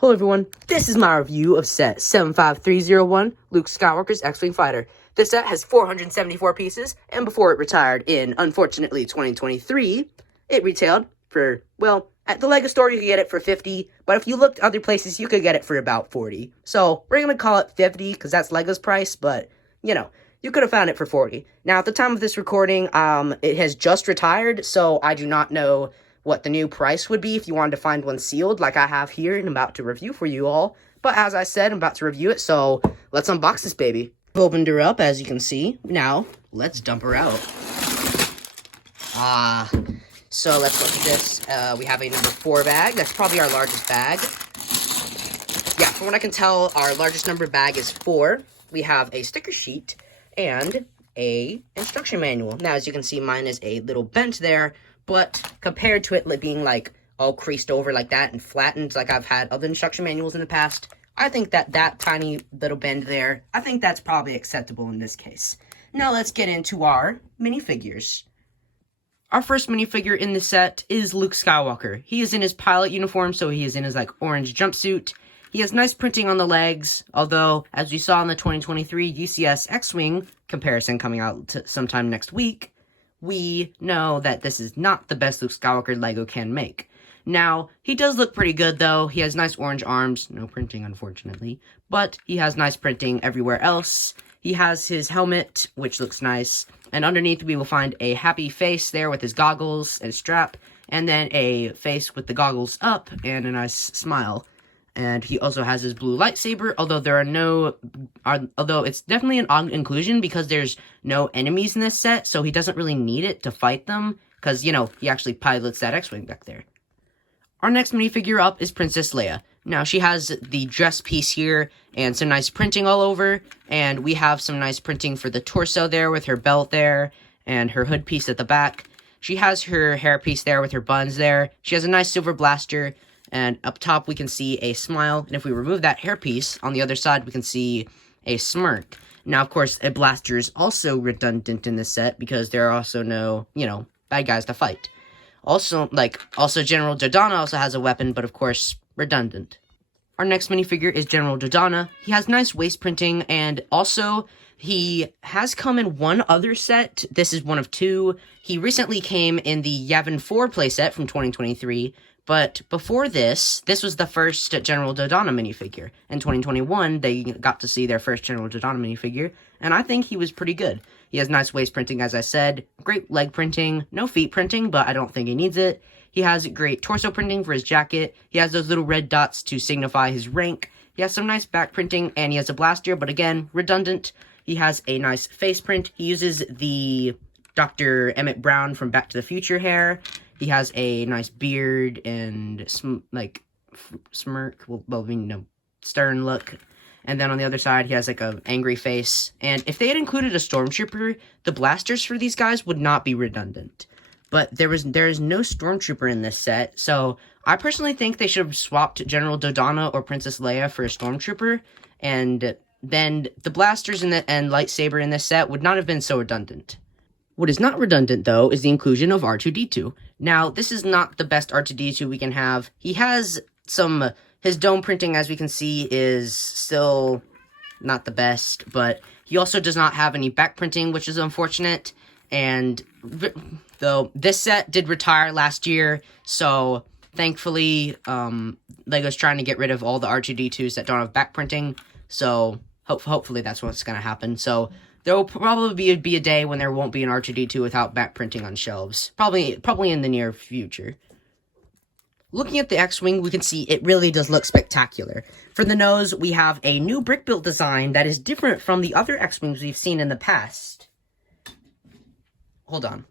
Hello everyone, this is my review of set 75301, Luke Skywalker's X-Wing Fighter. This set has 474 pieces, and before it retired in, unfortunately, 2023, it retailed for, well, at the LEGO store you could get it for 50, but if you looked other places, you could get it for about 40. So, we're going to call it 50, because that's LEGO's price, but, you know, you could have found it for 40. Now, at the time of this recording, it has just retired, so I do not know what the new price would be if you wanted to find one sealed like I have here and I'm about to review for you all. But as I said, I'm about to review it, so let's unbox this baby. I've opened her up, as you can see. Now, let's dump her out. So let's look at this. We have a number 4 bag. That's probably our largest bag. Yeah, from what I can tell, our largest number bag is 4. We have a sticker sheet and a instruction manual. Now, as you can see, mine is a little bent there, but compared to it being, like, all creased over like that and flattened like I've had other instruction manuals in the past, I think that tiny little bend there, I think that's probably acceptable in this case. Now let's get into our minifigures. Our first minifigure in the set is Luke Skywalker. He is in his pilot uniform, so he is in his, like, orange jumpsuit. He has nice printing on the legs, although, as we saw in the 2023 UCS X-Wing comparison coming out sometime next week, we know that this is not the best Luke Skywalker LEGO can make. Now, he does look pretty good, though. He has nice orange arms. No printing, unfortunately. But he has nice printing everywhere else. He has his helmet, which looks nice. And underneath, we will find a happy face there with his goggles and strap. And then a face with the goggles up and a nice smile. And he also has his blue lightsaber, although it's definitely an odd inclusion because there's no enemies in this set, so he doesn't really need it to fight them, because, you know, he actually pilots that X-Wing back there. Our next minifigure up is Princess Leia. Now, she has the dress piece here, and some nice printing all over, and we have some nice printing for the torso there with her belt there, and her hood piece at the back. She has her hair piece there with her buns there. She has a nice silver blaster. And up top, we can see a smile. And if we remove that hairpiece, on the other side, we can see a smirk. Now, of course, a blaster is also redundant in this set because there are also no, you know, bad guys to fight. Also, General Dodonna also has a weapon, but of course, redundant. Our next minifigure is General Dodonna. He has nice waist printing, and also, he has come in one other set. This is one of 2. He recently came in the Yavin 4 playset from 2023, but before this was the first General Dodonna minifigure. In 2021, they got to see their first General Dodonna minifigure, and I think he was pretty good. He has nice waist printing, as I said, great leg printing, no feet printing, but I don't think he needs it. He has great torso printing for his jacket. He has those little red dots to signify his rank. He has some nice back printing, and he has a blaster, but again, redundant. He has a nice face print. He uses the Dr. Emmett Brown from Back to the Future hair. He has a nice beard and, smirk, stern look. And then on the other side, he has, like, an angry face. And if they had included a Stormtrooper, the blasters for these guys would not be redundant. But there is no Stormtrooper in this set, so I personally think they should have swapped General Dodonna or Princess Leia for a Stormtrooper, and then the blasters and lightsaber in this set would not have been so redundant. What is not redundant, though, is the inclusion of R2-D2. Now, this is not the best R2-D2 we can have. He has his dome printing, as we can see, is still not the best, but he also does not have any back printing, which is unfortunate, and though this set did retire last year, so thankfully, LEGO's trying to get rid of all the R2-D2s that don't have back printing, so hopefully that's what's going to happen. So there will probably be a day when there won't be an R2-D2 without back printing on shelves. Probably in the near future. Looking at the X-Wing, we can see it really does look spectacular. For the nose, we have a new brick-built design that is different from the other X-Wings we've seen in the past. Hold on.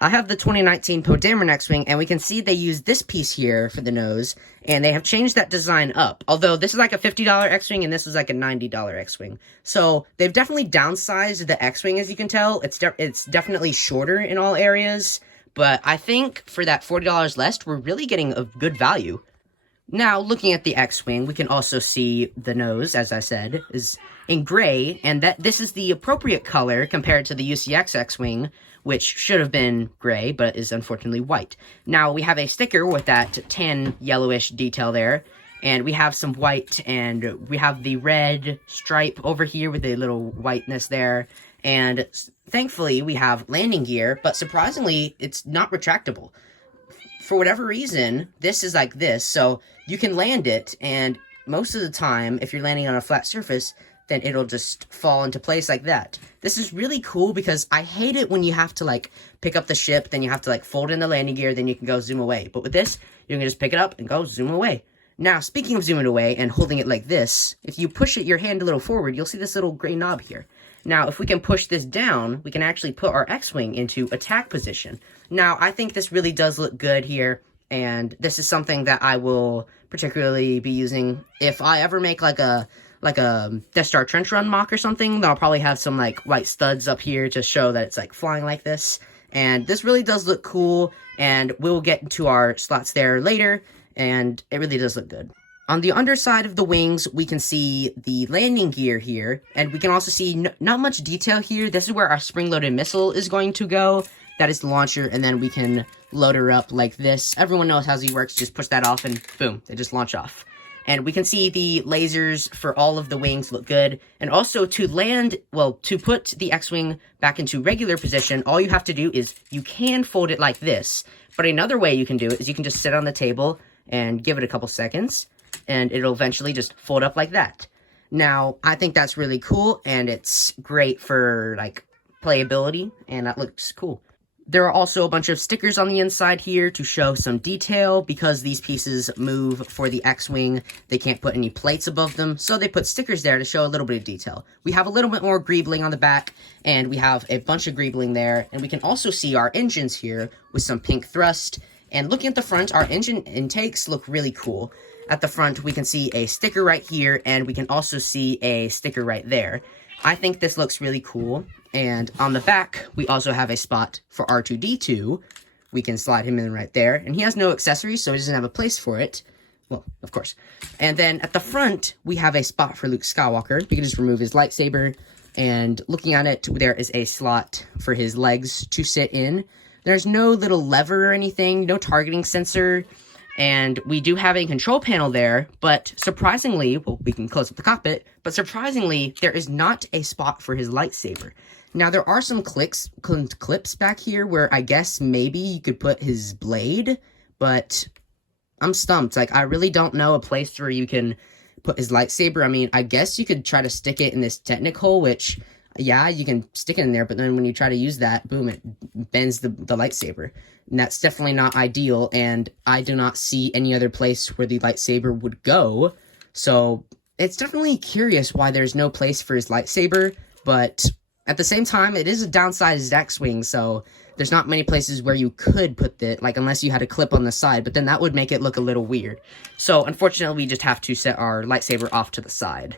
I have the 2019 Poe Dameron X-Wing, and we can see they use this piece here for the nose, and they have changed that design up. Although, this is like a $50 X-Wing, and this is like a $90 X-Wing. So, they've definitely downsized the X-Wing, as you can tell. It's definitely shorter in all areas, but I think for that $40 less, we're really getting a good value. Now, looking at the X-Wing, we can also see the nose, as I said, is in gray, and that this is the appropriate color compared to the UCX X-Wing, which should have been gray, but is unfortunately white. Now, we have a sticker with that tan yellowish detail there, And we have some white, and we have the red stripe over here with a little whiteness there. And thankfully, we have landing gear, but surprisingly, it's not retractable. For whatever reason, this is like this, so you can land it, and most of the time, if you're landing on a flat surface, then it'll just fall into place like that. This is really cool because I hate it when you have to, like, pick up the ship, then you have to, like, fold in the landing gear, then you can go zoom away. But with this, you can just pick it up and go zoom away. Now, speaking of zooming away and holding it like this, if you push your hand a little forward, you'll see this little gray knob here. Now, if we can push this down, we can actually put our X-Wing into attack position. Now, I think this really does look good here, and this is something that I will particularly be using if I ever make, like a Death Star Trench Run mock or something. Then I'll probably have some, like, white studs up here to show that it's, like, flying like this. And this really does look cool, and we'll get into our slots there later, and it really does look good. On the underside of the wings, we can see the landing gear here, and we can also see not much detail here. This is where our spring-loaded missile is going to go. That is the launcher, and then we can load her up like this. Everyone knows how Z works. Just push that off, and boom, they just launch off. And we can see the lasers for all of the wings look good. And also to to put the X-Wing back into regular position, all you have to do is you can fold it like this. But another way you can do it is you can just sit on the table and give it a couple seconds, and it'll eventually just fold up like that. Now, I think that's really cool, and it's great for, like, playability, and that looks cool. There are also a bunch of stickers on the inside here to show some detail. Because these pieces move for the X-Wing, they can't put any plates above them, so they put stickers there to show a little bit of detail. We have a little bit more greebling on the back, and we have a bunch of greebling there, and we can also see our engines here with some pink thrust. And looking at the front, our engine intakes look really cool. At the front, we can see a sticker right here, and we can also see a sticker right there. I think this looks really cool. And on the back, we also have a spot for R2-D2. We can slide him in right there. And he has no accessories, so he doesn't have a place for it. Well, of course. And then at the front, we have a spot for Luke Skywalker. We can just remove his lightsaber. And looking at it, there is a slot for his legs to sit in. There's no little lever or anything, no targeting sensor. And we do have a control panel there, but surprisingly, well, we can close up the cockpit, but surprisingly, there is not a spot for his lightsaber. Now, there are some clips back here where I guess maybe you could put his blade, but I'm stumped. Like, I really don't know a place where you can put his lightsaber. I mean, I guess you could try to stick it in this technic hole, which, yeah, you can stick it in there, but then when you try to use that, boom, it bends the lightsaber. And that's definitely not ideal, and I do not see any other place where the lightsaber would go. So it's definitely curious why there's no place for his lightsaber, but at the same time, it is a downsized X-Wing, so there's not many places where you could put it, like, unless you had a clip on the side, but then that would make it look a little weird. So, unfortunately, we just have to set our lightsaber off to the side.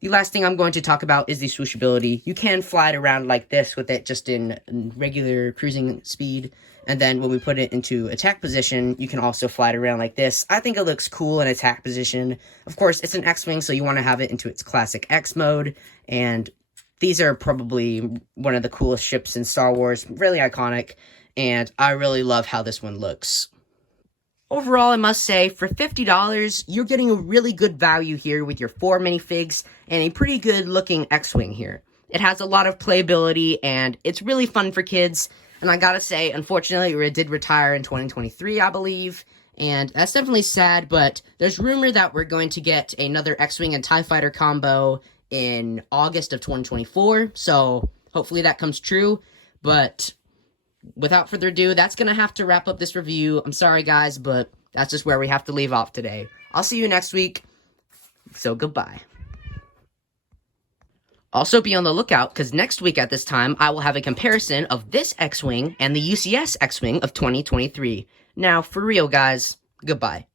The last thing I'm going to talk about is the swooshability. You can fly it around like this with it just in regular cruising speed. And then when we put it into attack position, you can also fly it around like this. I think it looks cool in attack position. Of course, it's an X-Wing, so you want to have it into its classic X mode. And these are probably one of the coolest ships in Star Wars. Really iconic. And I really love how this one looks. Overall, I must say, for $50, you're getting a really good value here with your 4 minifigs and a pretty good looking X-Wing here. It has a lot of playability, and it's really fun for kids. And I gotta say, unfortunately, it did retire in 2023, I believe. And that's definitely sad, but there's rumor that we're going to get another X-Wing and TIE Fighter combo in August of 2024. So, hopefully that comes true. But without further ado, that's going to have to wrap up this review. I'm sorry, guys, but that's just where we have to leave off today. I'll see you next week, so goodbye. Also, be on the lookout, because next week at this time, I will have a comparison of this X-Wing and the UCS X-Wing of 2023. Now, for real, guys, goodbye.